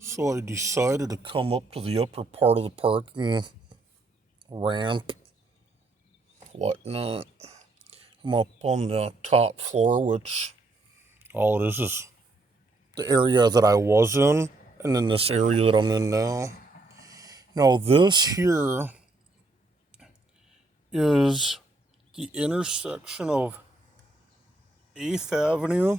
So I decided to come up to the upper part of the parking ramp, whatnot. I'm up on the top floor, which all it is the area that I was in, and then this area that I'm in now. Now, this here is the intersection of 8th Avenue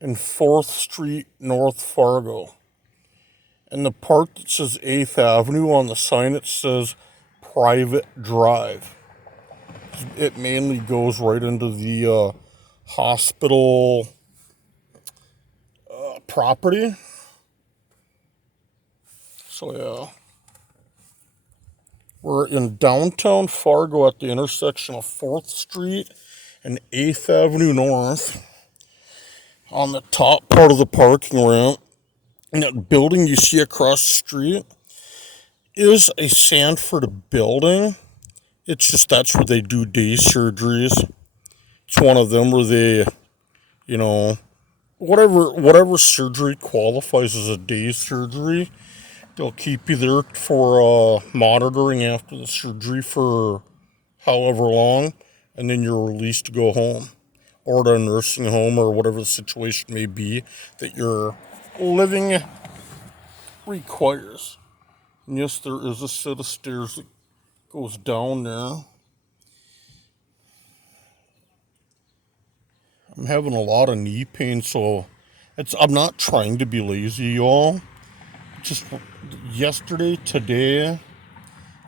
and 4th Street, North Fargo. And the part that says 8th Avenue on the sign, it says private drive. It mainly goes right into the hospital property. So, yeah. We're in downtown Fargo at the intersection of 4th Street and 8th Avenue North on the top part of the parking ramp. And that building you see across the street is a Sanford building. It's just that's where they do day surgeries. It's one of them where they, you know, whatever surgery qualifies as a day surgery, they'll keep you there for monitoring after the surgery for however long, and then you're released to go home or to a nursing home or whatever the situation may be that your living requires. And yes, there is a set of stairs that goes down there. I'm having a lot of knee pain, so I'm not trying to be lazy, y'all. Just yesterday, today,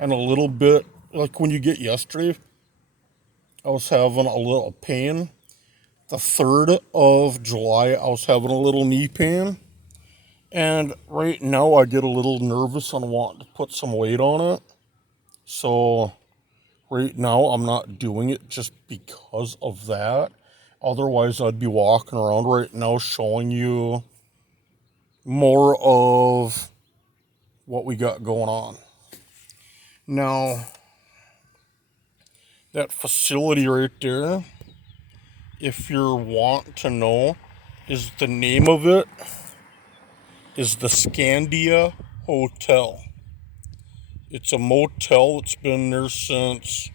and a little bit, like when you get yesterday, I was having a little pain. The 3rd of July, I was having a little knee pain. And right now, I get a little nervous on wanting to put some weight on it. So right now, I'm not doing it just because of that. Otherwise, I'd be walking around right now showing you more of what we got going on. Now, that facility right there, if you want to know, is the name of it is the Scandia Hotel. It's a motel that's been there since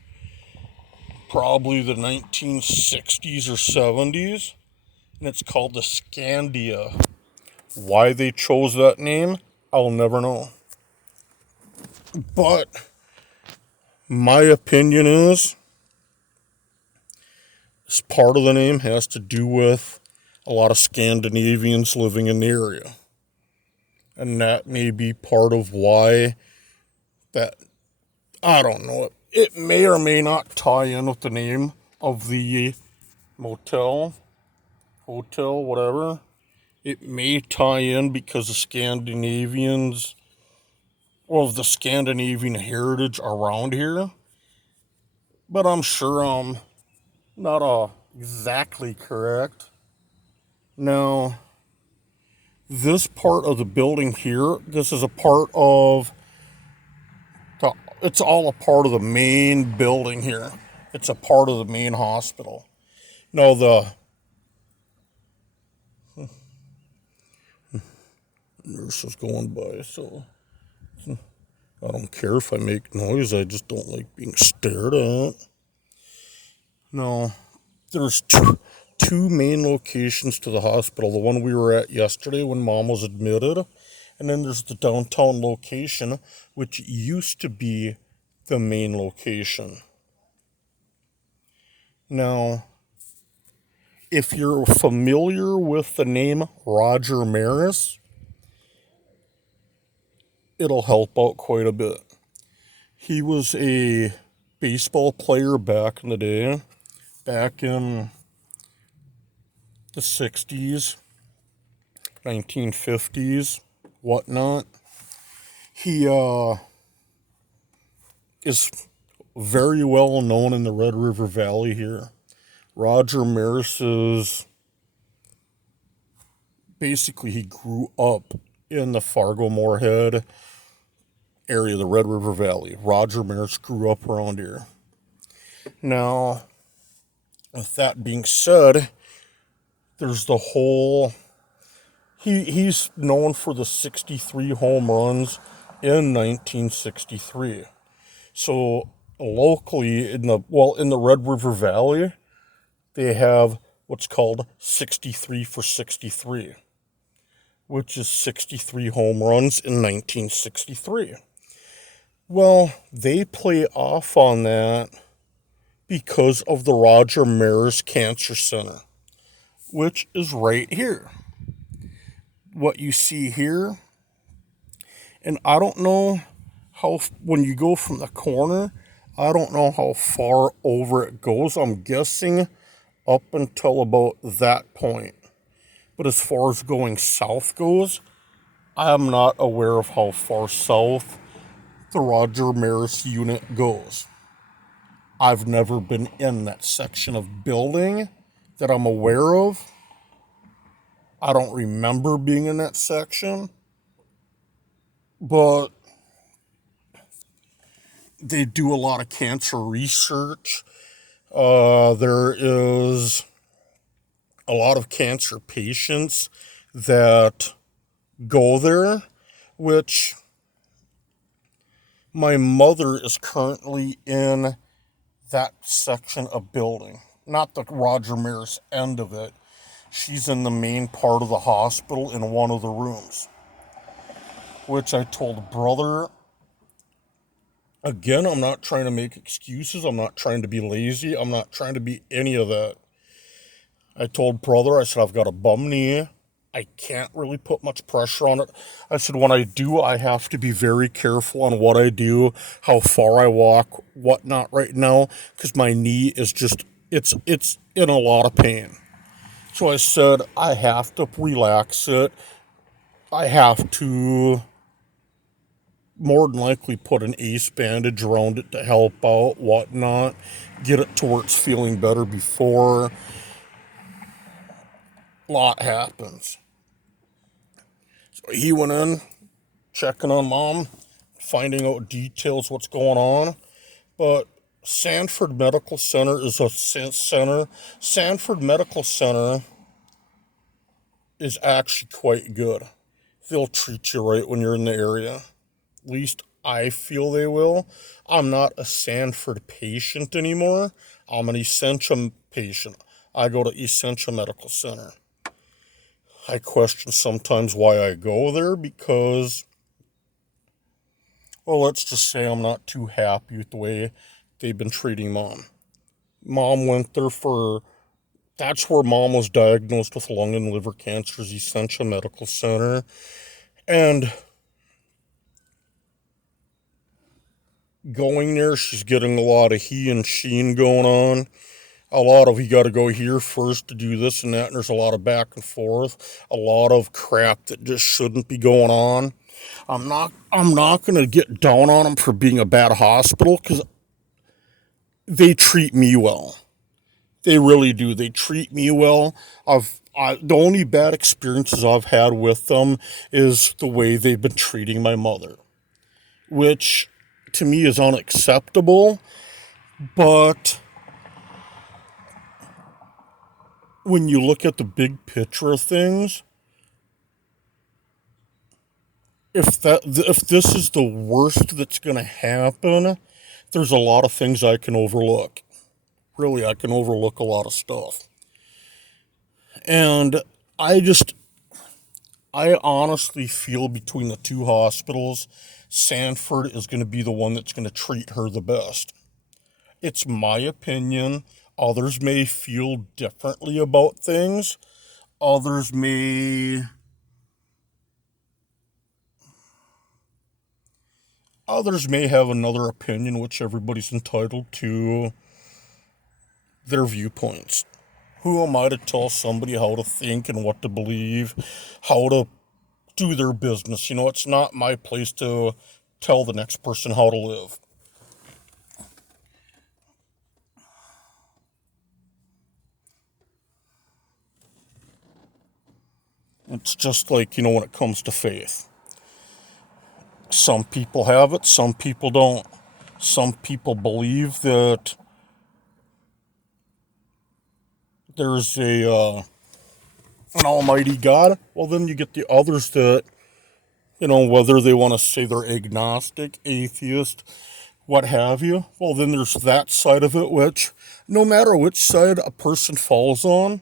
probably the 1960s or 70s, and it's called the Scandia. Why they chose that name, I'll never know. But my opinion is, this part of the name has to do with a lot of Scandinavians living in the area. And that may be part of why that, I don't know, it may or may not tie in with the name of the motel, hotel, whatever. It may tie in because the Scandinavians, or of the Scandinavian heritage around here. But I'm sure I'm not exactly correct. Now, this part of the building here, this is a part of it's all a part of the main building here. It's a part of the main hospital. Now, the nurse is going by, so I don't care if I make noise. I just don't like being stared at. No, there's two main locations to the hospital. The one we were at yesterday when Mom was admitted, and then there's the downtown location, which used to be the main location. Now, if you're familiar with the name Roger Maris, it'll help out quite a bit. He was a baseball player back in the day, back in the 60s, 1950s, whatnot. He is very well known in the Red River Valley here. Roger Maris is basically, he grew up in the Fargo Moorhead area, the Red River Valley. Roger Maris grew up around here. Now, with that being said, there's the whole He's known for the 63 home runs in 1963. So locally in the Red River Valley, they have what's called 63 for 63, which is 63 home runs in 1963. Well, they play off on that because of the Roger Maris Cancer Center, which is right here. What you see here, and I don't know when you go from the corner, I don't know how far over it goes. I'm guessing up until about that point. But as far as going south goes, I'm not aware of how far south the Roger Maris unit goes. I've never been in that section of building that I'm aware of. I don't remember being in that section, but they do a lot of cancer research. There is a lot of cancer patients that go there, which my mother is currently in that section of building, not the Roger Maris end of it. She's in the main part of the hospital in one of the rooms, which I told brother, again, I'm not trying to make excuses. I'm not trying to be lazy. I'm not trying to be any of that. I told brother, I said, I've got a bum knee. I can't really put much pressure on it. I said, when I do, I have to be very careful on what I do, how far I walk, whatnot right now, because my knee is just, it's in a lot of pain. So I said, I have to relax it. I have to more than likely put an ace bandage around it to help out, whatnot, get it to where it's feeling better before a lot happens. So he went in, checking on mom, finding out details, what's going on. But Sanford Medical Center is a center. Sanford Medical Center is actually quite good. They'll treat you right when you're in the area. At least I feel they will. I'm not a Sanford patient anymore. I'm an Essentia patient. I go to Essentia Medical Center. I question sometimes why I go there because, well, let's just say I'm not too happy with the way they've been treating mom. Mom went there that's where mom was diagnosed with lung and liver cancer, is Essentia Medical Center. And going there, she's getting a lot of he and sheen going on. A lot of, you got to go here first to do this and that, and there's a lot of back and forth, a lot of crap that just shouldn't be going on. I'm not going to get down on them for being a bad hospital, because they treat me well. They really do. They treat me well. The only bad experiences I've had with them is the way they've been treating my mother, which to me is unacceptable. But when you look at the big picture of things, if this is the worst that's going to happen, there's a lot of things I can overlook. Really, I can overlook a lot of stuff. And I honestly feel between the two hospitals, Sanford is going to be the one that's going to treat her the best. It's my opinion. Others may feel differently about things. Others may have another opinion, which everybody's entitled to their viewpoints. Who am I to tell somebody how to think and what to believe, how to do their business? It's not my place to tell the next person how to live. It's just like, when it comes to faith. Some people have it, some people don't. Some people believe that there's a an almighty God. Well, then you get the others that, whether they want to say they're agnostic, atheist, what have you. Well, then there's that side of it, which no matter which side a person falls on,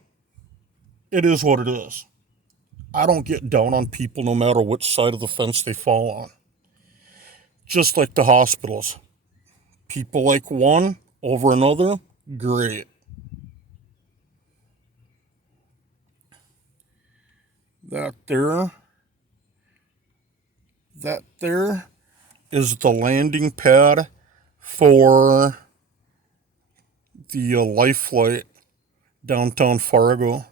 it is what it is. I don't get down on people no matter which side of the fence they fall on. Just like the hospitals. People like one over another, great. That there is the landing pad for the Life Flight downtown Fargo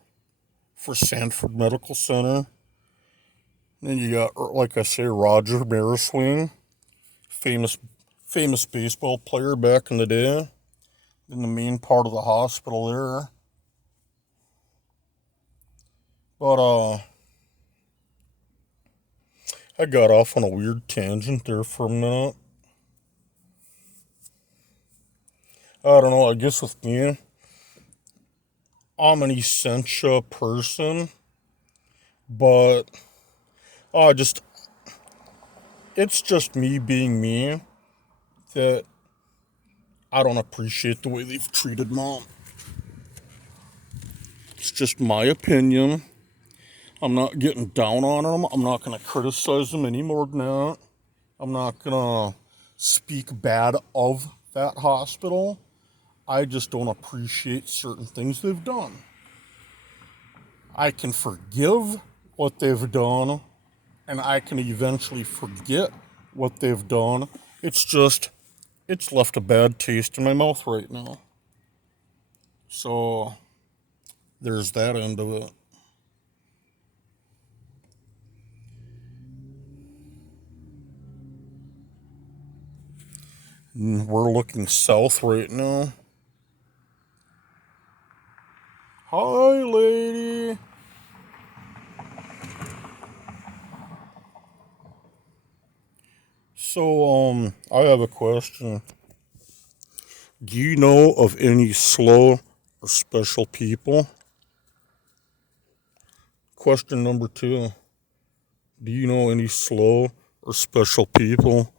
for Sanford Medical Center. Then you got, like I say, Roger Mariswing, famous baseball player back in the day, in the main part of the hospital there. But I got off on a weird tangent there for a minute. I don't know, I guess with me, I'm an Essentia person, but it's just me being me that I don't appreciate the way they've treated Mom. It's just my opinion. I'm not getting down on them. I'm not going to criticize them any more than that. I'm not going to speak bad of that hospital. I just don't appreciate certain things they've done. I can forgive what they've done, and I can eventually forget what they've done. It's left a bad taste in my mouth right now. So, there's that end of it. We're looking south right now. Hi, lady. So, I have a question. Do you know of any slow or special people? Question number 2. Do you know any slow or special people?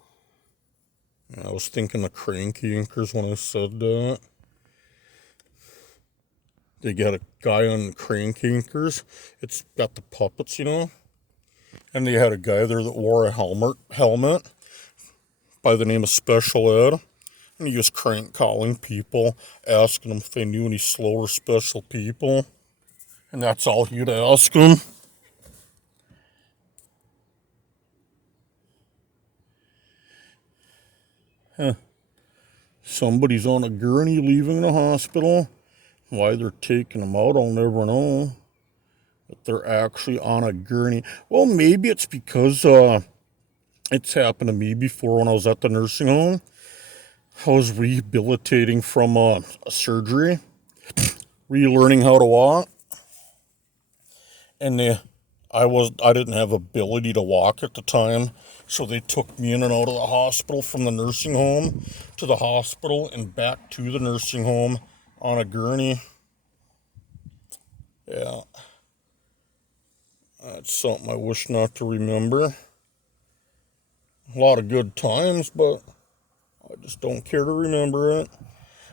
I was thinking of cranky inkers when I said that. They got a guy on cranky inkers. It's got the puppets, And they had a guy there that wore a helmet by the name of Special Ed. And he was crank calling people, asking them if they knew any slow or special people. And that's all he'd ask them. Somebody's on a gurney leaving the hospital. Why they're taking them out, I'll never know. But they're actually on a gurney. Well, maybe it's because it's happened to me before when I was at the nursing home. I was rehabilitating from a surgery, relearning how to walk, and I didn't have ability to walk at the time, so they took me in and out of the hospital from the nursing home to the hospital and back to the nursing home on a gurney. Yeah. That's something I wish not to remember. A lot of good times, but I just don't care to remember it.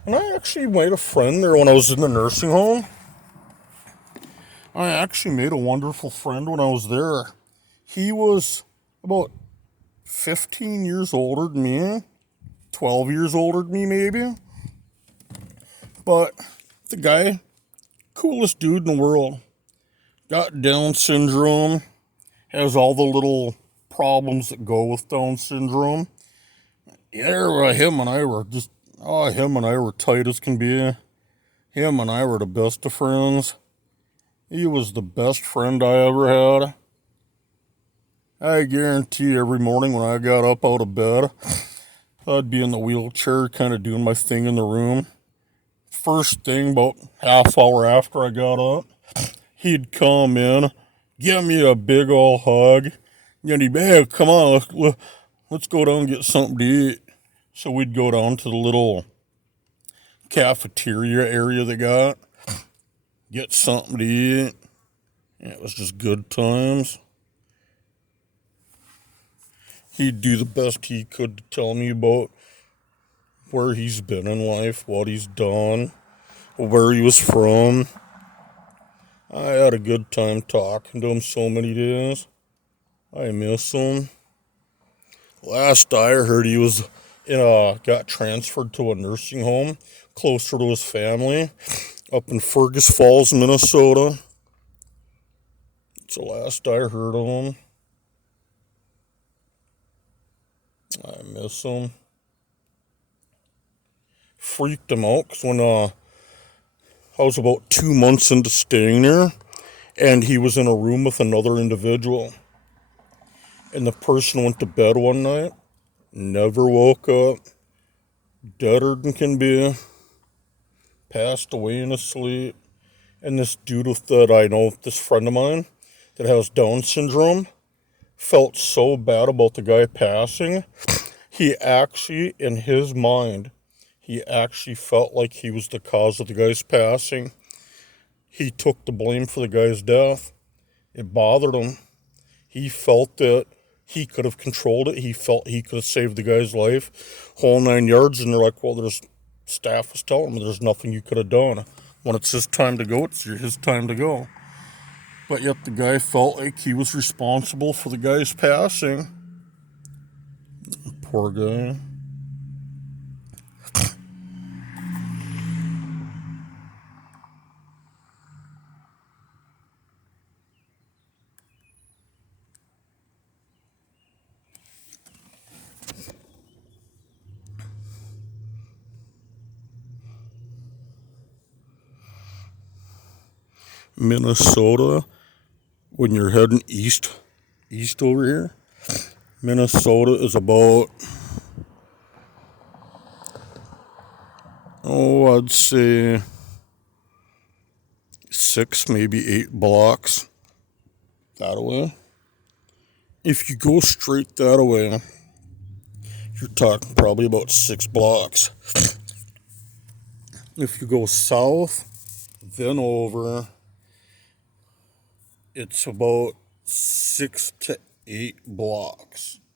And I actually made a friend there when I was in the nursing home. I actually made a wonderful friend when I was there. He was about 15 years older than me, 12 years older than me maybe. But the guy, coolest dude in the world. Got Down syndrome, has all the little problems that go with Down syndrome. Yeah, him and I were tight as can be. Him and I were the best of friends. He was the best friend I ever had. I guarantee every morning when I got up out of bed, I'd be in the wheelchair kind of doing my thing in the room. First thing, about half hour after I got up, he'd come in, give me a big ol' hug, and he'd be, hey, come on, let's go down and get something to eat. So we'd go down to the little cafeteria area they got, get something to eat, It was just good times. He'd do the best he could to tell me about where he's been in life, what he's done, where he was from. I had a good time talking to him so many days. I miss him. Last I heard, he was got transferred to a nursing home closer to his family up in Fergus Falls, Minnesota. That's the last I heard of him. I miss him. Freaked him out because when I was about 2 months into staying there, and he was in a room with another individual. And the person went to bed one night, never woke up, deader than can be, passed away in his sleep. And this dude that I know, this friend of mine that has Down syndrome, felt so bad about the guy passing. He actually, in his mind, he actually felt like he was the cause of the guy's passing. He took the blame for the guy's death. It bothered him. He felt that he could have controlled it. He felt he could have saved the guy's life, whole 9 yards. And they're like, well, there's staff was telling him there's nothing you could have done. When it's his time to go, it's his time to go. But yet the guy felt like he was responsible for the guy's passing. Poor guy. Minnesota, when you're heading east over here, Minnesota is about, I'd say 6, maybe 8 blocks that way. If you go straight that way, you're talking probably about 6 blocks. If you go south, then over, it's about 6 to 8 blocks.